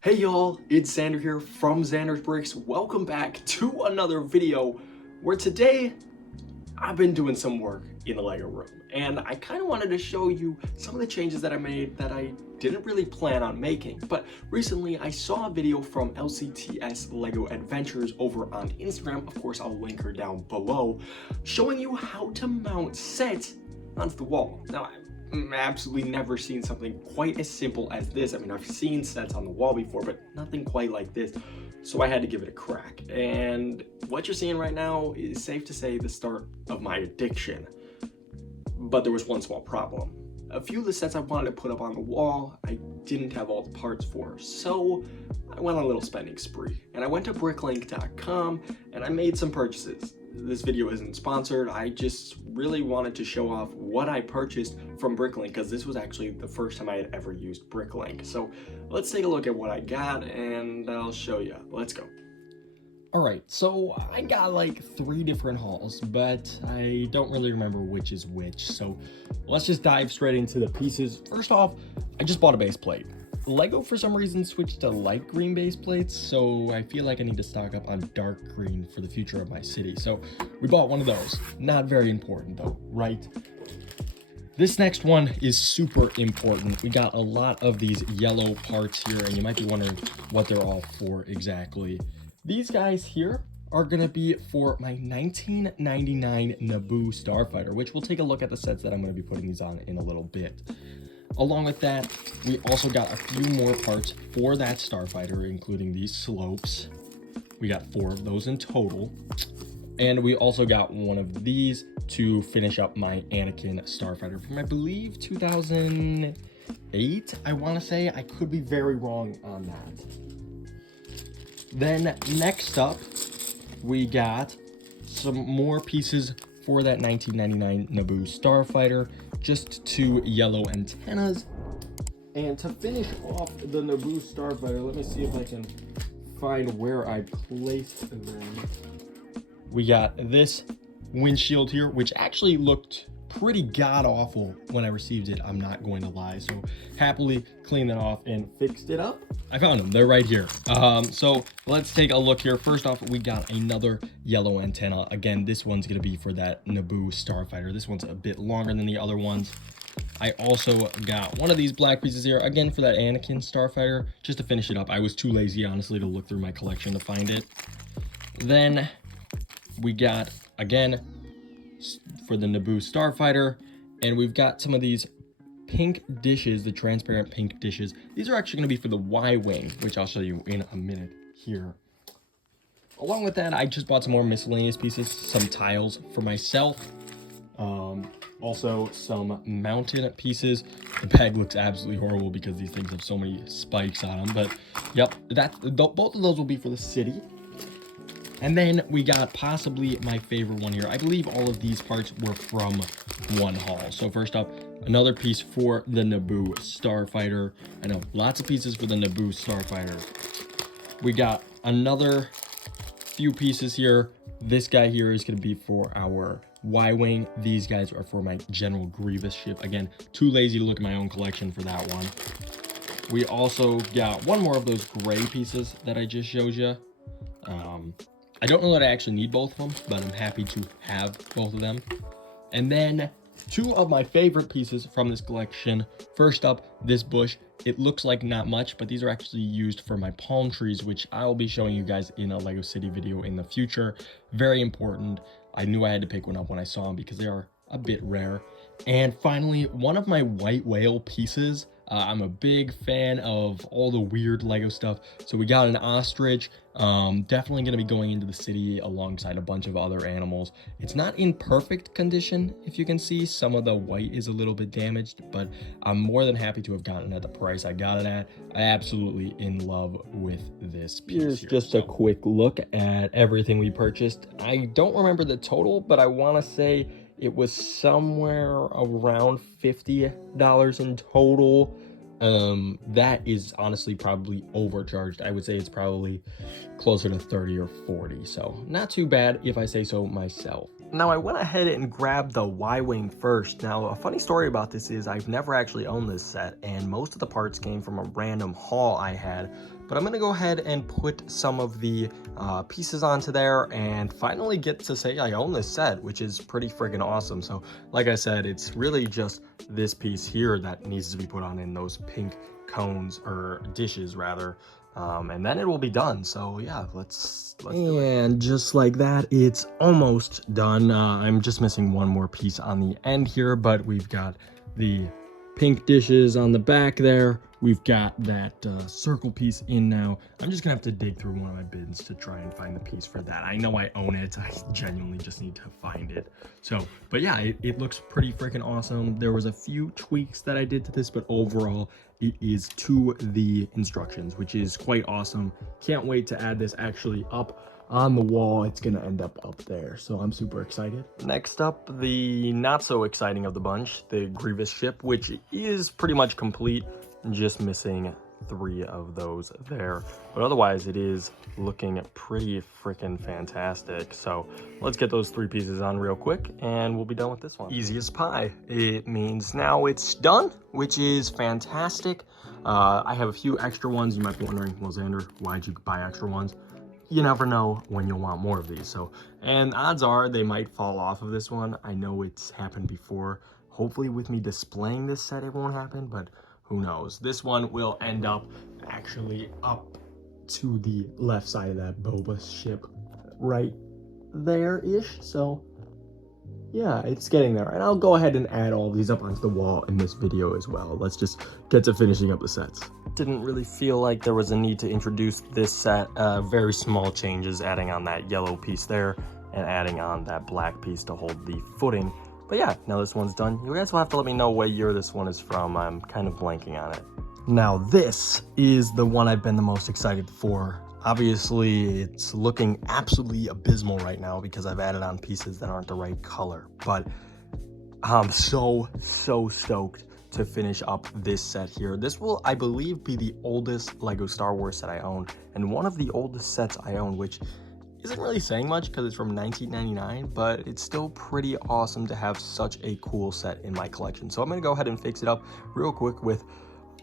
Hey y'all, it's Xander here from Xander's Bricks. Welcome back to another video where today I've been doing some work in the Lego room and I kind of wanted to show you some of the changes that I made that I didn't really plan on making. But recently I saw a video from LCTS Lego Adventures over on Instagram. Of course, I'll link her down below, showing you how to mount sets onto the wall. Now, I've absolutely never seen something quite as simple as this. I mean, I've seen sets on the wall before, but nothing quite like this. So I had to give it a crack. And what you're seeing right now is safe to say the start of my addiction. But there was one small problem. A few of the sets I wanted to put up on the wall, I didn't have all the parts for. So I went on a little spending spree. And I went to bricklink.com and I made some purchases. This video isn't sponsored. I just really wanted to show off what I purchased from Bricklink because this was actually the first time I had ever used Bricklink. So let's take a look at what I got and I'll show you. Let's go. Alright, so I got like 3 different hauls, but I don't really remember which is which. So let's just dive straight into the pieces. First off, I just bought a base plate. Lego for some reason switched to light green base plates, so I feel like I need to stock up on dark green for the future of my city. So we bought one of those. Not very important though, right? This next one is super important. We got a lot of these yellow parts here, and you might be wondering what they're all for exactly. These guys here are gonna be for my 1999 Naboo Starfighter, which we'll take a look at the sets that I'm gonna be putting these on in a little bit. Along with that, we also got a few more parts for that Starfighter, including these slopes. We got 4 of those in total. And we also got one of these to finish up my Anakin Starfighter from, I believe, 2008, I want to say. I could be very wrong on that. Then next up, we got some more pieces for that 1999 Naboo Starfighter, just 2 yellow antennas. And to finish off the Naboo Starfighter, let me see if I can find where I placed them. We got this windshield here, which actually looked pretty god-awful when I received it, I'm not going to lie. So happily cleaned that off and fixed it up. I found them, they're right here. So let's take a look here. First off, we got another yellow antenna. Again, this one's gonna be for that Naboo Starfighter. This one's a bit longer than the other ones. I also got one of these black pieces here, again for that Anakin Starfighter, just to finish it up. I was too lazy, honestly, to look through my collection to find it. Then we got, again, for the Naboo Starfighter, and we've got some of these pink dishes, the transparent pink dishes. These are actually going to be for the Y-Wing, which I'll show you in a minute here. Along with that, I just bought some more miscellaneous pieces, some tiles for myself, also some mountain pieces. The bag looks absolutely horrible because these things have so many spikes on them, but yep, both of those will be for the city. And then we got possibly my favorite one here. I believe all of these parts were from one haul. So first up, another piece for the Naboo Starfighter. I know, lots of pieces for the Naboo Starfighter. We got another few pieces here. This guy here is gonna be for our Y-Wing. These guys are for my General Grievous ship. Again, too lazy to look at my own collection for that one. We also got one more of those gray pieces that I just showed you. I don't know that I actually need both of them, but I'm happy to have both of them. And then 2 of my favorite pieces from this collection. First up, this bush. It looks like not much, but these are actually used for my palm trees, which I'll be showing you guys in a Lego City video in the future. Very important. I knew I had to pick one up when I saw them because they are a bit rare. And finally, one of my white whale pieces. I'm a big fan of all the weird Lego stuff. So we got an ostrich, definitely going to be going into the city alongside a bunch of other animals. It's not in perfect condition, if you can see. Some of the white is a little bit damaged, but I'm more than happy to have gotten it at the price I got it at. I absolutely in love with this piece. Here's just a quick look at everything we purchased. I don't remember the total, but I want to say it was somewhere around $50 in total. That is honestly probably overcharged. I would say it's probably closer to 30 or 40. So not too bad if I say so myself. Now I went ahead and grabbed the Y-Wing first. Now a funny story about this is I've never actually owned this set, and most of the parts came from a random haul I had But I'm gonna go ahead and put some of the pieces onto there and finally get to say I own this set, which is pretty freaking awesome. So like I said, it's really just this piece here that needs to be put on in those pink cones, or dishes rather, and then it will be done. So yeah, let's do it. And just like that, it's almost done. I'm just missing one more piece on the end here, but we've got the pink dishes on the back there. We've got that circle piece in now. I'm just gonna have to dig through one of my bins to try and find the piece for that. I know I own it, I genuinely just need to find it. So, but yeah, it looks pretty freaking awesome. There was a few tweaks that I did to this, but overall, it is to the instructions, which is quite awesome. Can't wait to add this actually up on the wall. It's gonna end up there, so I'm super excited. Next up, the not so exciting of the bunch, the Grievous ship, which is pretty much complete, just missing 3 of those there, but otherwise it is looking pretty freaking fantastic. So let's get those 3 pieces on real quick and we'll be done with this one. Easy as pie. It means now it's done, which is fantastic. I have a few extra ones. You might be wondering, well, Xander, why'd you buy extra ones? You never know when you'll want more of these. So, and odds are they might fall off of this one. I know it's happened before. Hopefully with me displaying this set, it won't happen, but who knows? This one will end up actually up to the left side of that boba ship right there-ish. So yeah, it's getting there. And I'll go ahead and add all these up onto the wall in this video as well. Let's just get to finishing up the sets. Didn't really feel like there was a need to introduce this set. Very small changes, adding on that yellow piece there and adding on that black piece to hold the footing. But yeah, now this one's done. You guys will have to let me know what year this one is from. I'm kind of blanking on it. Now this is the one I've been the most excited for. Obviously, it's looking absolutely abysmal right now because I've added on pieces that aren't the right color. But I'm so stoked to finish up this set here. This will, I believe, be the oldest Lego Star Wars set I own, and one of the oldest sets I own, which isn't really saying much because it's from 1999, but it's still pretty awesome to have such a cool set in my collection. So I'm gonna go ahead and fix it up real quick with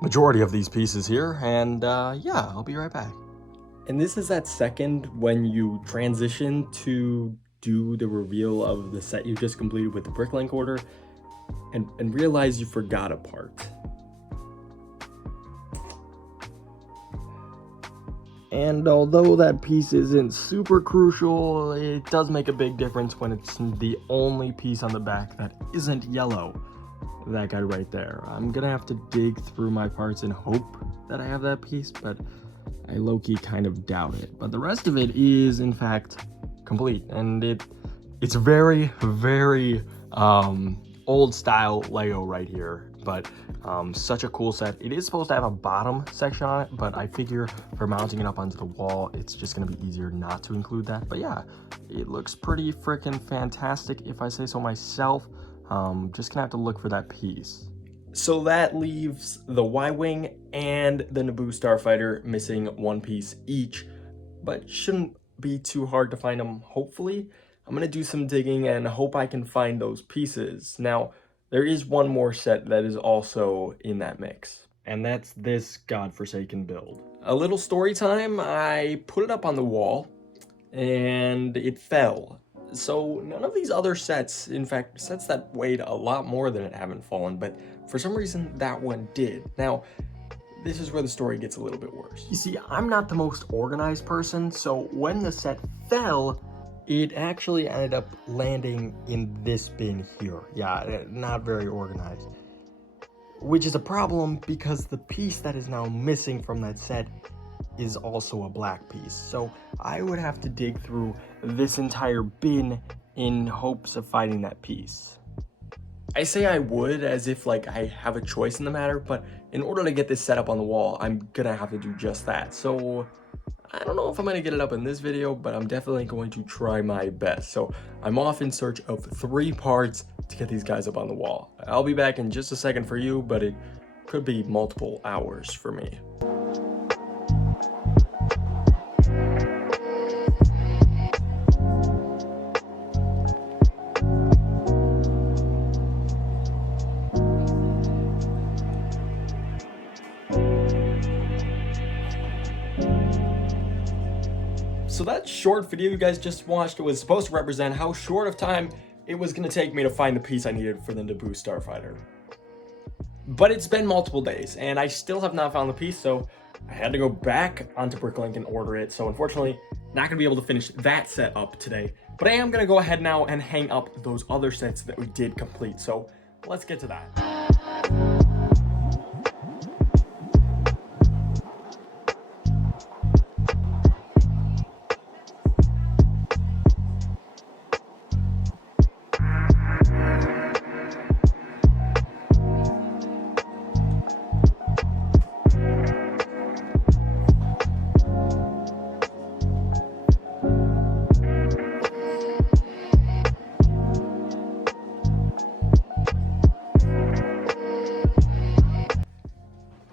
majority of these pieces here, and yeah, I'll be right back. And this is that second when you transition to do the reveal of the set you just completed with the Bricklink order and realize you forgot a part. And although that piece isn't super crucial, it does make a big difference when it's the only piece on the back that isn't yellow. That guy right there. I'm gonna have to dig through my parts and hope that I have that piece, but I low-key kind of doubt it. But the rest of it is, in fact, complete. And it's very old style Lego right here, but such a cool set. It is supposed to have a bottom section on it, but I figure for mounting it up onto the wall, it's just gonna be easier not to include that. But yeah, it looks pretty freaking fantastic if I say so myself. Just gonna have to look for that piece. So that leaves the Y-Wing and the Naboo Starfighter missing one piece each, but shouldn't be too hard to find them, hopefully. I'm gonna do some digging and hope I can find those pieces. Now, there is one more set that is also in that mix, and that's this godforsaken build. A little story time, I put it up on the wall, and it fell. So none of these other sets, in fact, sets that weighed a lot more than it haven't fallen, but for some reason that one did. Now, this is where the story gets a little bit worse. You see, I'm not the most organized person, so when the set fell, it actually ended up landing in this bin here. Yeah, not very organized. Which is a problem because the piece that is now missing from that set is also a black piece. So I would have to dig through this entire bin in hopes of finding that piece. I say I would as if like I have a choice in the matter, but in order to get this set up on the wall, I'm gonna have to do just that. So I don't know if I'm gonna get it up in this video, but I'm definitely going to try my best. So I'm off in search of 3 parts to get these guys up on the wall. I'll be back in just a second for you, but it could be multiple hours for me. So that short video you guys just watched was supposed to represent how short of time it was going to take me to find the piece I needed for the Naboo starfighter. But it's been multiple days, and I still have not found the piece, so I had to go back onto Bricklink and order it. So unfortunately, not going to be able to finish that set up today. But I am going to go ahead now and hang up those other sets that we did complete. So let's get to that.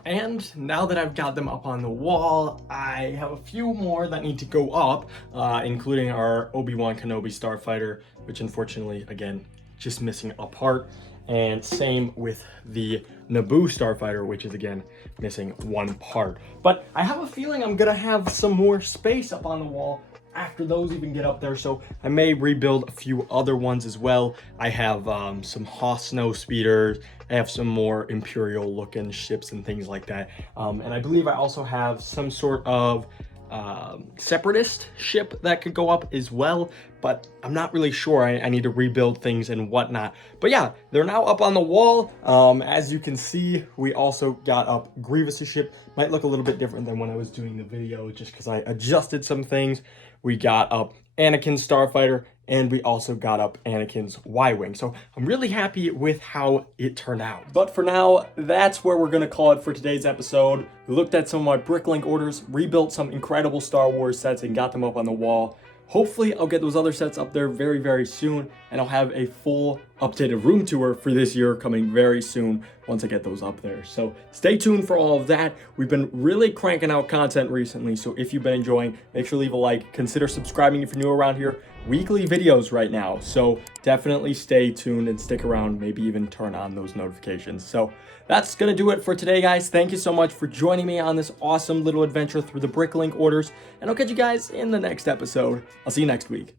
And now that I've got them up on the wall, I have a few more that need to go up, including our Obi-Wan Kenobi starfighter, which unfortunately, again, just missing a part. And same with the Naboo starfighter, which is again missing one part. But I have a feeling I'm gonna have some more space up on the wall after those even get up there, so I may rebuild a few other ones as well. I have some Hoth snow speeders, I have some more Imperial looking ships and things like that, and I believe I also have some sort of separatist ship that could go up as well, but I'm not really sure. I need to rebuild things and whatnot. But yeah, they're now up on the wall. As you can see, we also got up Grievous's ship. Might look a little bit different than when I was doing the video, just because I adjusted some things. We got up Anakin's starfighter, and we also got up Anakin's Y-Wing. So I'm really happy with how it turned out. But for now, that's where we're gonna call it for today's episode. We looked at some of my Bricklink orders, rebuilt some incredible Star Wars sets, and got them up on the wall. Hopefully, I'll get those other sets up there very, very soon, and I'll have a full updated room tour for this year coming very soon once I get those up there. So stay tuned for all of that. We've been really cranking out content recently, so if you've been enjoying, make sure to leave a like. Consider subscribing if you're new around here. Weekly videos right now, so definitely stay tuned and stick around, maybe even turn on those notifications. So that's gonna do it for today, guys. Thank you so much for joining me on this awesome little adventure through the Bricklink orders, and I'll catch you guys in the next episode. I'll see you next week.